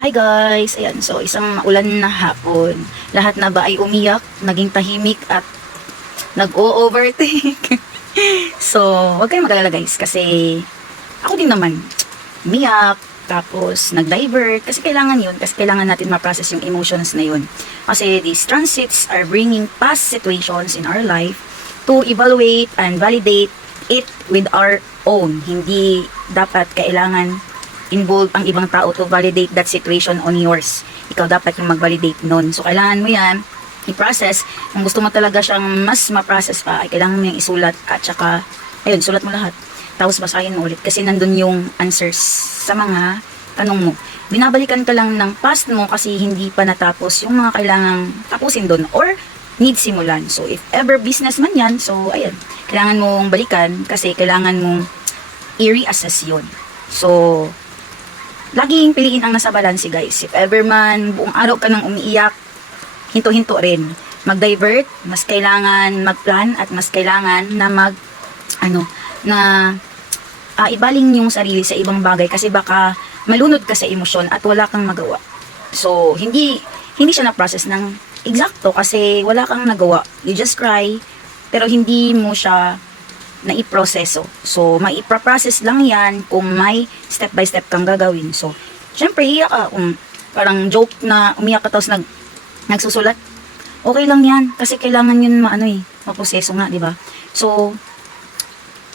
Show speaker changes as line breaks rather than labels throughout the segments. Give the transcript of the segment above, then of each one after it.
Hi guys! Ayan, so isang maulan na hapon. Lahat na ba ay umiyak, naging tahimik at nag-o-overtake. so, huwag kayong mag-alala guys kasi ako din naman umiyak, tapos nag-divert kasi kailangan yun, kasi kailangan natin ma-process yung emotions na yun. Kasi these transits are bringing past situations in our life to evaluate and validate it with our own. Hindi dapat kailangan involved ang ibang tao to validate that situation on yours. Ikaw dapat yung mag-validate nun. So, kailangan mo yan i-process. Kung gusto mo talaga siyang mas ma-process pa, ay kailangan mo yung isulat at saka, ayun, sulat mo lahat. Tapos basahin mo ulit kasi nandun yung answers sa mga tanong mo. Binabalikan ka lang ng past mo kasi hindi pa natapos yung mga kailangang tapusin doon or need simulan. So, if ever business man yan, so, ayan, kailangan mong balikan kasi kailangan mong i-reassess yun. So, laging piliin ang nasa balance guys. If ever man buong araw ka nang umiiyak, hinto-hinto rin. Mag-divert, mas kailangan mag-plan at mas kailangan na mag ano, na ah, ibaling yung sarili sa ibang bagay kasi baka malunod ka sa emosyon at wala kang magawa. So, hindi hindi siya na-process ng eksakto kasi wala kang nagawa. You just cry, pero hindi mo siya na iproseso. So, maiproprocess lang yan kung may step by step kang gagawin. So, syempre, iyak ka. Kung parang joke na umiyak ka tapos nag, nagsusulat, okay lang yan. Kasi kailangan yun maano eh, maproseso nga, di ba? So,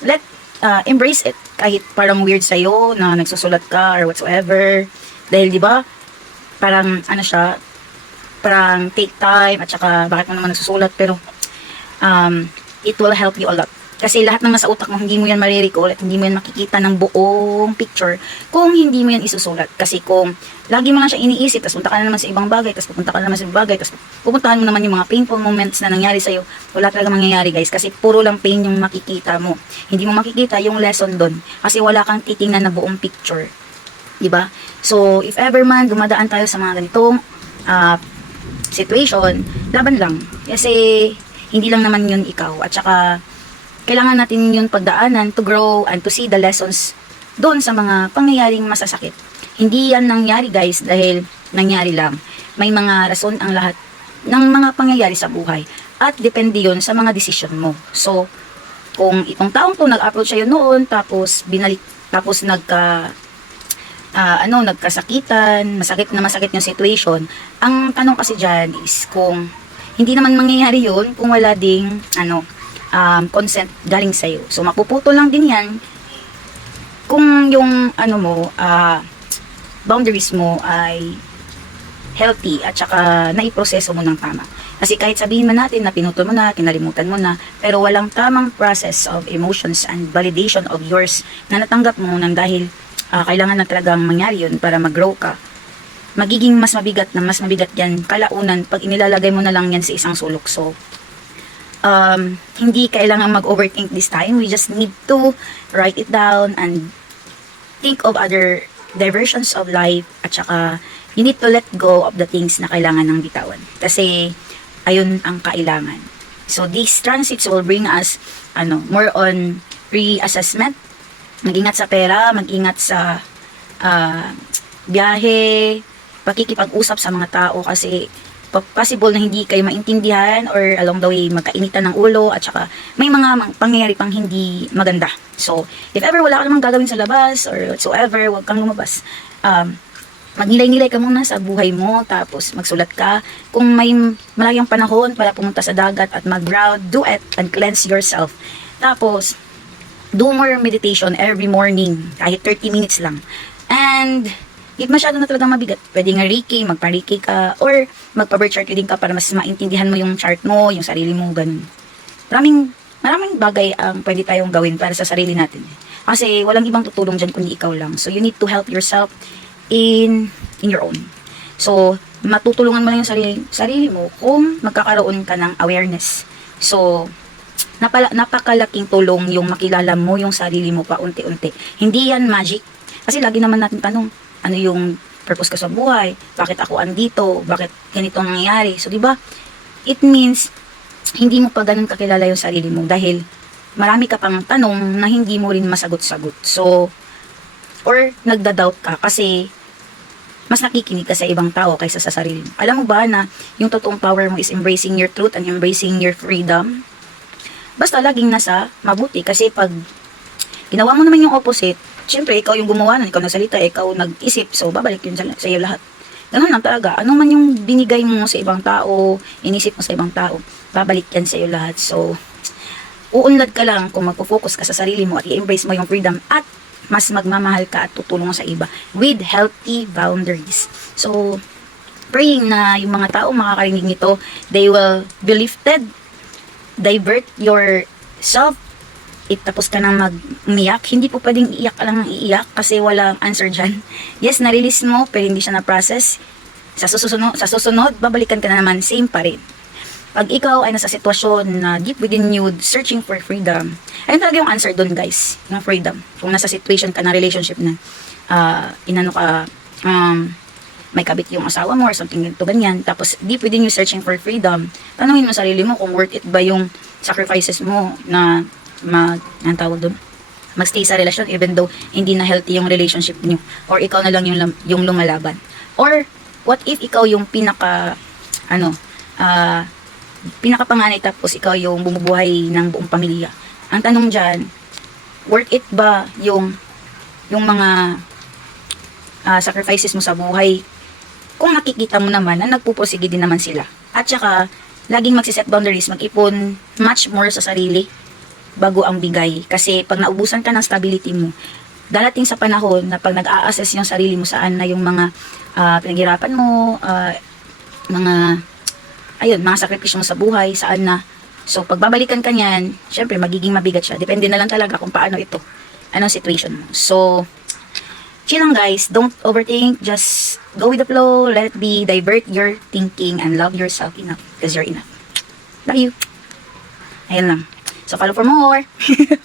let, uh, embrace it. Kahit parang weird sa'yo na nagsusulat ka or whatsoever. Dahil, di ba, parang, ano siya, parang take time at saka bakit mo naman nagsusulat pero um, it will help you a lot. Kasi lahat ng nasa utak mo, hindi mo yan marirecall at hindi mo yan makikita ng buong picture kung hindi mo yan isusulat. Kasi kung lagi mo lang siya iniisip, tapos punta ka na naman sa ibang bagay, tapos pupunta ka na naman sa ibang bagay, tapos pupuntahan mo naman yung mga painful moments na nangyari sa'yo, wala talaga mangyayari guys. Kasi puro lang pain yung makikita mo. Hindi mo makikita yung lesson doon. Kasi wala kang titingnan na buong picture. 'di ba? So, if ever man dumadaan tayo sa mga ganitong ah, situation, laban lang. Kasi hindi lang naman 'yun ikaw at saka kailangan natin 'yun pagdaanan to grow and to see the lessons doon sa mga pangyayaring masasakit. Hindi yan nangyari guys dahil nangyari lang. May mga rason ang lahat ng mga pangyayari sa buhay at depende 'yun sa mga desisyon mo. So, kung itong taong to nag-approach sa'yo noon tapos binalik tapos nagka ah, ano, nagkasakitan, masakit na masakit yung situation. Ang tanong kasi dyan is kung hindi naman mangyayari yun kung wala ding ano, um, consent galing sa'yo. So, mapuputo lang din yan kung yung ano mo, ah, boundaries mo ay healthy at saka naiproseso mo ng tama. Kasi kahit sabihin man natin na pinutol mo na, kinalimutan mo na, pero walang tamang process of emotions and validation of yours na natanggap mo nang dahil ah, kailangan na talagang mangyari yun para mag-grow ka, magiging mas mabigat na mas mabigat yan kalaunan pag inilalagay mo na lang yan sa isang sulok. So, um, hindi kailangan mag-overthink this time. We just need to write it down and think of other diversions of life at saka you need to let go of the things na kailangan ng bitawan. Kasi ayun ang kailangan. So these transits will bring us ano, more on reassessment, mag-ingat sa pera, mag-ingat sa ah, biyahe, pakikipag-usap sa mga tao kasi possible na hindi kayo maintindihan or along the way magkainitan ng ulo at saka may mga pangyayari pang hindi maganda. So, if ever wala ka namang gagawin sa labas or whatsoever, huwag kang lumabas. Um, magnilay-nilay ka muna sa buhay mo, tapos magsulat ka. Kung may malayang panahon para pumunta sa dagat at mag-ground, do it and cleanse yourself. Tapos, do more meditation every morning, kahit 30 minutes lang. And, if masyado na talaga mabigat, pwede nga Reiki, magpa-Reiki ka, or magpa-birth chart reading ka para mas maintindihan mo yung chart mo, yung sarili mo, ganun. Maraming, maraming bagay ang pwede tayong gawin para sa sarili natin. Kasi walang ibang tutulong dyan kundi ikaw lang. So, you need to help yourself in, in your own. So, matutulungan mo lang yung sarili, sarili mo kung magkakaroon ka ng awareness. So, napala, napakalaking tulong yung makilala mo yung sarili mo pa unti-unti. Hindi yan magic. Kasi lagi naman natin tanong, ano yung purpose ko sa buhay? Bakit ako andito? Bakit ganito ang nangyayari? So, di ba? It means, hindi mo pa ganun kakilala yung sarili mo dahil marami ka pang tanong na hindi mo rin masagot-sagot. So, or nagda-doubt ka kasi mas nakikinig ka sa ibang tao kaysa sa sarili mo. Alam mo ba na yung totoong power mo is embracing your truth and embracing your freedom? Basta laging nasa mabuti kasi pag ginawa mo naman yung opposite, syempre ikaw yung gumawa nun, ikaw nagsalita, ikaw nag-isip, so babalik yun sa, sa iyo lahat. Ganun lang talaga. Ano man yung binigay mo sa ibang tao, inisip mo sa ibang tao, babalik yan sa iyo lahat. So, uunlad ka lang kung magpo-focus ka sa sarili mo at i-embrace mo yung freedom at mas magmamahal ka at tutulong sa iba with healthy boundaries. So, praying na yung mga tao makakarinig nito, they will be lifted, divert yourself, it tapos ka nang mag-umiyak. Hindi po pwedeng iiyak ka lang ng iiyak kasi walang answer dyan. Yes, na-release mo, pero hindi siya na-process. Sa susunod, sa susunod, babalikan ka na naman, same pa rin pag ikaw ay nasa sitwasyon na deep within you, searching for freedom, ayun talaga yung answer doon guys, yung freedom. Kung nasa situation ka na relationship na, uh, inano ka, um, may kabit yung asawa mo or something ganito ganyan, tapos deep within you searching for freedom, tanungin mo sarili mo kung worth it ba yung sacrifices mo na mag, ang tawag doon, magstay sa relasyon even though hindi na healthy yung relationship niyo or ikaw na lang yung, yung lumalaban. Or, what if ikaw yung pinaka, ano, ah, pinakapanganay tapos ikaw yung bumubuhay ng buong pamilya. Ang tanong dyan, worth it ba yung yung mga ah, sacrifices mo sa buhay kung nakikita mo naman na nagpupursige din naman sila. At saka, laging magsiset boundaries, mag-ipon much more sa sarili bago ang bigay. Kasi pag naubusan ka ng stability mo, darating sa panahon na pag nag-a-assess yung sarili mo saan na yung mga ah, pinaghirapan mo, ah, mga ayun, mga sakripisyo mo sa buhay, saan na. So, pag babalikan ka niyan, syempre, magiging mabigat siya. Depende na lang talaga kung paano ito. Anong situation mo. So, chill lang guys. Don't overthink. Just go with the flow. Let it be. Divert your thinking and love yourself enough. Because you're enough. Love you. Ayun lang. So, follow for more.